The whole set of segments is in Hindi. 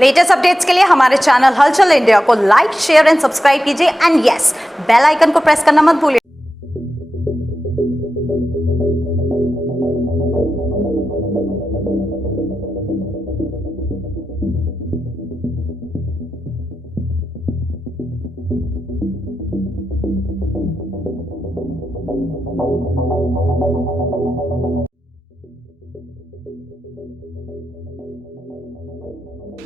लेटेस्ट अपडेट्स के लिए हमारे चैनल हलचल इंडिया को लाइक, शेयर एंड सब्सक्राइब कीजिए एंड यस, बेल आइकन को प्रेस करना मत भूलिए।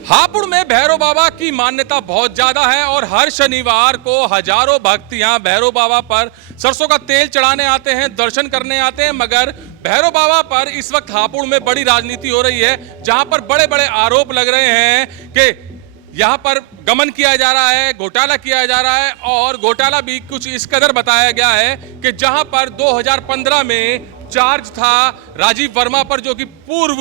हापुड़ में भैरव बाबा की मान्यता बहुत ज्यादा है और हर शनिवार को हजारों भक्त यहाँ भैरव बाबा पर सरसों का तेल चढ़ाने आते हैं, दर्शन करने आते हैं। मगर भैरव बाबा पर इस वक्त हापुड़ में बड़ी राजनीति हो रही है, जहां पर बड़े बड़े आरोप लग रहे हैं कि यहाँ पर गमन किया जा रहा है, घोटाला किया जा रहा है। और घोटाला भी कुछ इस कदर बताया गया है कि जहां पर 2015 में चार्ज था राजीव वर्मा पर, जो कि पूर्व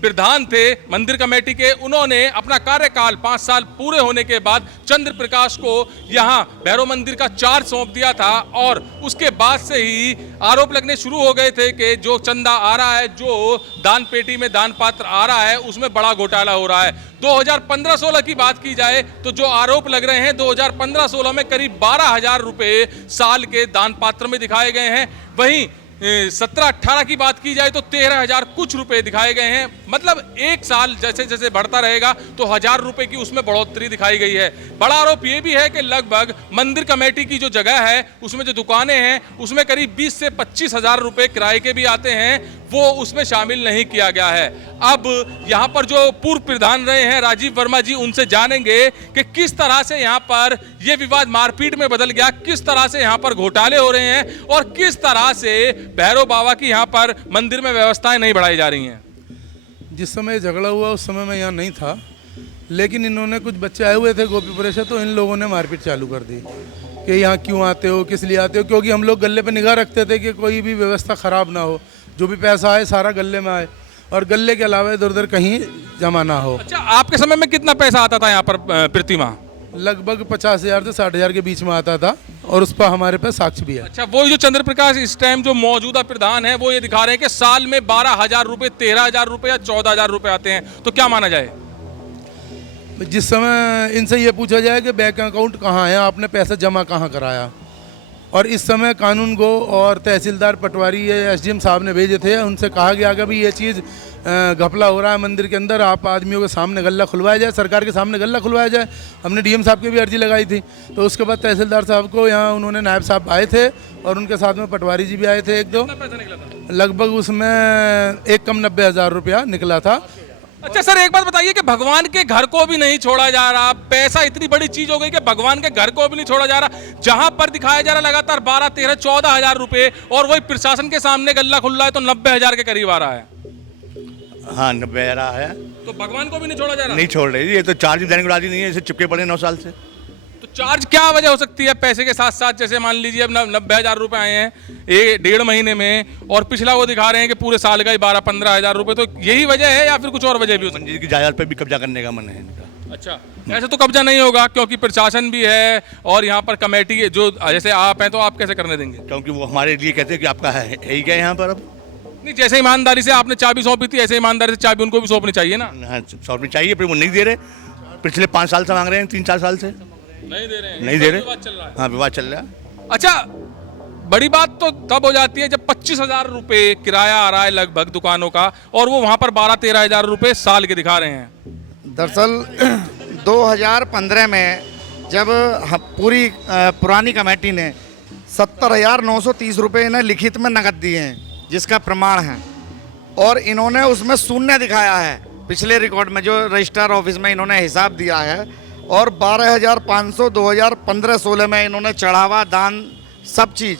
प्रधान थे मंदिर कमेटी के, उन्होंने अपना कार्यकाल 5 साल पूरे होने के बाद चंद्र प्रकाश को यहां भैरव मंदिर का चार्ज सौंप दिया था। और उसके बाद से ही आरोप लगने शुरू हो गए थे कि जो चंदा आ रहा है, जो दान पेटी में दान पात्र आ रहा है, उसमें बड़ा घोटाला हो रहा है। 2015-16 की बात की जाए तो जो आरोप लग रहे हैं, 2015-16 में करीब 12,000 रुपए साल के दान पात्र में दिखाए गए हैं। वहीं 17-18 की बात की जाए तो 13,000 कुछ रुपए दिखाए गए हैं। मतलब एक साल जैसे जैसे बढ़ता रहेगा तो 1,000 रुपए की उसमें बढ़ोतरी दिखाई गई है। बड़ा आरोप यह भी है कि लगभग मंदिर कमेटी की जो जगह है, उसमें जो दुकानें हैं, उसमें करीब 20 से 25,000 रुपए किराए के भी आते हैं, वो उसमें शामिल नहीं किया गया है। अब यहाँ पर जो पूर्व प्रधान रहे हैं राजीव वर्मा जी, उनसे जानेंगे कि किस तरह से यहाँ पर यह विवाद मारपीट में बदल गया, किस तरह से यहाँ पर घोटाले हो रहे हैं और किस तरह से भैरव बाबा की यहाँ पर मंदिर में व्यवस्थाएं नहीं बढ़ाई जा रही हैं। जिस समय झगड़ा हुआ उस समय मैं यहाँ नहीं था, लेकिन इन्होंने कुछ बच्चे आए हुए थे गोपीपुरे से, तो इन लोगों ने मारपीट चालू कर दी कि यहाँ क्यों आते हो, किस लिए आते हो। क्योंकि हम लोग गले पे निगाह रखते थे कि कोई भी व्यवस्था ख़राब ना हो, जो भी पैसा आए सारा गले में आए और गले के अलावा इधर उधर कहीं जमा ना हो। अच्छा, आपके समय में कितना पैसा आता था यहाँ पर प्रतिमा? लगभग 50,000 से 60,000 के बीच में आता था और उस पर हमारे पास साक्ष्य भी है। अच्छा, वो जो चंद्र प्रकाश इस टाइम जो मौजूदा प्रधान है, वो ये दिखा रहे हैं कि साल में 12,000 रुपए, 13,000 रुपए या 14,000 रुपए आते हैं, तो क्या माना जाए? जिस समय इनसे ये पूछा जाए कि बैंक अकाउंट कहाँ है, आपने पैसा जमा कहाँ कराया, और इस समय कानून गो और तहसीलदार पटवारी एसडीएम साहब ने भेजे थे, उनसे कहा गया कि भाई ये चीज़ घपला हो रहा है मंदिर के अंदर, आप आदमियों के सामने गल्ला खुलवाया जाए, सरकार के सामने गल्ला खुलवाया जाए। हमने डीएम साहब की भी अर्जी लगाई थी। तो उसके बाद तहसीलदार साहब को यहाँ उन्होंने नायब साहब आए थे और उनके साथ में पटवारी जी भी आए थे, 1-2। लगभग उसमें 1,90,000 रुपया निकला था। अच्छा सर, एक बात बताइए कि भगवान के घर को भी नहीं छोड़ा जा रहा, पैसा इतनी बड़ी चीज हो गई कि भगवान के घर को भी नहीं छोड़ा जा रहा, जहां पर दिखाया जा रहा लगातार 12, 13, 14,000 रुपए, और वही प्रशासन के सामने गल्ला खुल रहा है तो 90,000 के करीब आ रहा है। हाँ, 90,000 है। तो भगवान को भी नहीं छोड़ा जा रहा? नहीं छोड़ रही, ये तो चार्ज देने को राजी नहीं है, इसे चिपके पड़े 9 साल से। तो चार्ज क्या वजह हो सकती है पैसे के साथ साथ? जैसे मान लीजिए अब 90,000 रुपए आए हैं 1.5 महीने में, और पिछला वो दिखा रहे हैं कि पूरे साल का ही 12-15,000 रुपए, तो यही वजह है या फिर कुछ और वजह भी हो सकती है? मंदिर की जायदाद पे भी कब्जा करने का मन है इनका। अच्छा, ऐसे तो कब्जा नहीं होगा क्योंकि प्रशासन भी है और यहाँ पर कमेटी जो, जैसे आप हैं तो आप कैसे करने देंगे? क्योंकि वो हमारे लिए कहते हैं कि आपका है ही क्या यहाँ पर। अब नहीं, जैसे ईमानदारी से आपने चाबी सौंपी थी, ऐसे ईमानदारी से चाबी उनको भी सौंपनी चाहिए ना। हाँ, सौंपनी चाहिए, पर वो नहीं दे रहे। पिछले 5 साल से मांग रहे हैं, 3-4 साल से नहीं दे रहे हैं। नहीं दे रहे। विवाद चल रहा है। हाँ, विवाद चल रहा है। अच्छा, बड़ी बात तो तब हो जाती है जब 25,000 रुपए किराया आ रहा है लगभग दुकानों का, और वो वहाँ पर 12-13,000 रुपए साल के दिखा रहे हैं। दरअसल 2015 में जब पूरी पुरानी कमेटी ने 70,930 रुपये इन्हें लिखित में नकद दिए हैं, जिसका प्रमाण है, और इन्होंने उसमें शून्य दिखाया है पिछले रिकॉर्ड में, जो रजिस्ट्रार ऑफिस में इन्होंने हिसाब दिया है, और 12,500 2015-16 में इन्होंने चढ़ावा दान सब चीज़,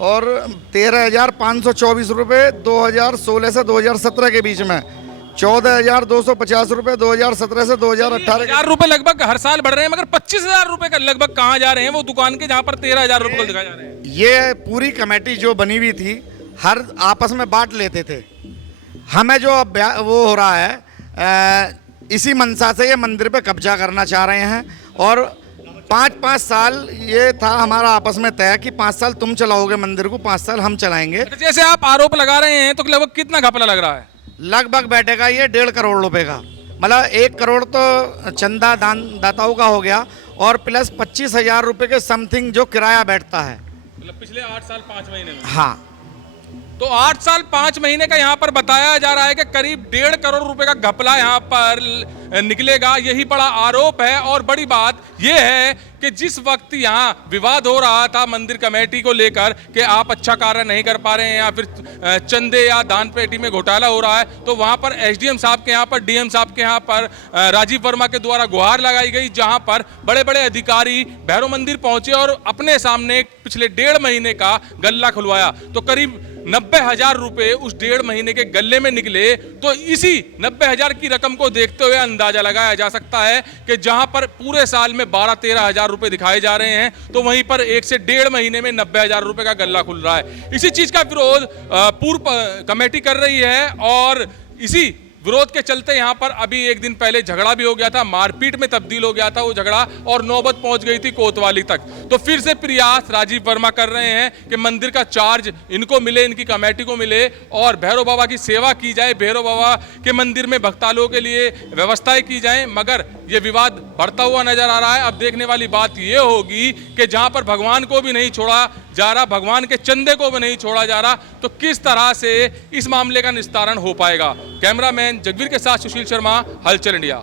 और 13,524 रुपये 2016 से 2017 के बीच में, 14,250 रुपये 2017 से 2018। 1,000 रुपए लगभग हर साल बढ़ रहे हैं, मगर 25,000 रुपए का लगभग कहाँ जा रहे हैं वो दुकान के, जहाँ पर 13,000 रुपए को दिखाए जा रहे हैं? ये पूरी कमेटी जो बनी हुई थी, हर आपस में बांट लेते थे। हमें जो अब वो हो रहा है, इसी मंशा से ये मंदिर पे कब्जा करना चाह रहे हैं, और 5-5 साल ये था हमारा आपस में तय कि 5 साल तुम चलाओगे मंदिर को, 5 साल हम चलाएंगे। जैसे आप आरोप लगा रहे हैं तो लगभग कितना घपला लग रहा है? लगभग बैठेगा ये 1.5 करोड़ रुपए का, मतलब 1 करोड़ तो चंदा दान दाताओं का हो गया और प्लस 25,000 रुपये के समथिंग जो किराया बैठता है। मतलब पिछले 8 साल 5 महीने में। हाँ, तो 8 साल 5 महीने का यहाँ पर बताया जा रहा है कि करीब 1.5 करोड़ रुपए का घपला यहाँ पर निकलेगा, यही बड़ा आरोप है। और बड़ी बात यह है कि जिस वक्त यहाँ विवाद हो रहा था मंदिर कमेटी को लेकर कि आप अच्छा कार्य नहीं कर पा रहे हैं या फिर चंदे या दान पेटी में घोटाला हो रहा है, तो वहाँ पर एसडीएम साहब के यहाँ पर, डीएम साहब के यहाँ पर राजीव वर्मा के द्वारा गुहार लगाई गई, जहाँ पर बड़े बड़े अधिकारी भैरव मंदिर पहुंचे और अपने सामने पिछले 1.5 महीने का गल्ला खुलवाया। तो करीब 90,000 रुपए उस 1.5 महीने के गल्ले में निकले। तो इसी 90,000 की रकम को देखते हुए अंदाजा लगाया जा सकता है कि जहां पर पूरे साल में 12-13 हजार रुपए दिखाए जा रहे हैं, तो वहीं पर 1 से 1.5 महीने में 90,000 रुपए का गल्ला खुल रहा है। इसी चीज का विरोध पूर्व कमेटी कर रही है और इसी विरोध के चलते यहां पर अभी एक दिन पहले झगड़ा भी हो गया था, मारपीट में तब्दील हो गया था वो झगड़ा और नौबत पहुंच गई थी कोतवाली तक। तो फिर से प्रयास राजीव वर्मा कर रहे हैं कि मंदिर का चार्ज इनको मिले, इनकी कमेटी को मिले और भैरव बाबा की सेवा की जाए, भैरव बाबा के मंदिर में भक्तालों के लिए व्यवस्थाएं की जाएं। मगर ये विवाद बढ़ता हुआ नजर आ रहा है। अब देखने वाली बात ये होगी कि जहां पर भगवान को भी नहीं छोड़ा जा रहा, भगवान के चंदे को भी नहीं छोड़ा जा रहा, तो किस तरह से इस मामले का निस्तारण हो पाएगा। कैमरामैन जगवीर के साथ सुशील शर्मा, हलचल इंडिया।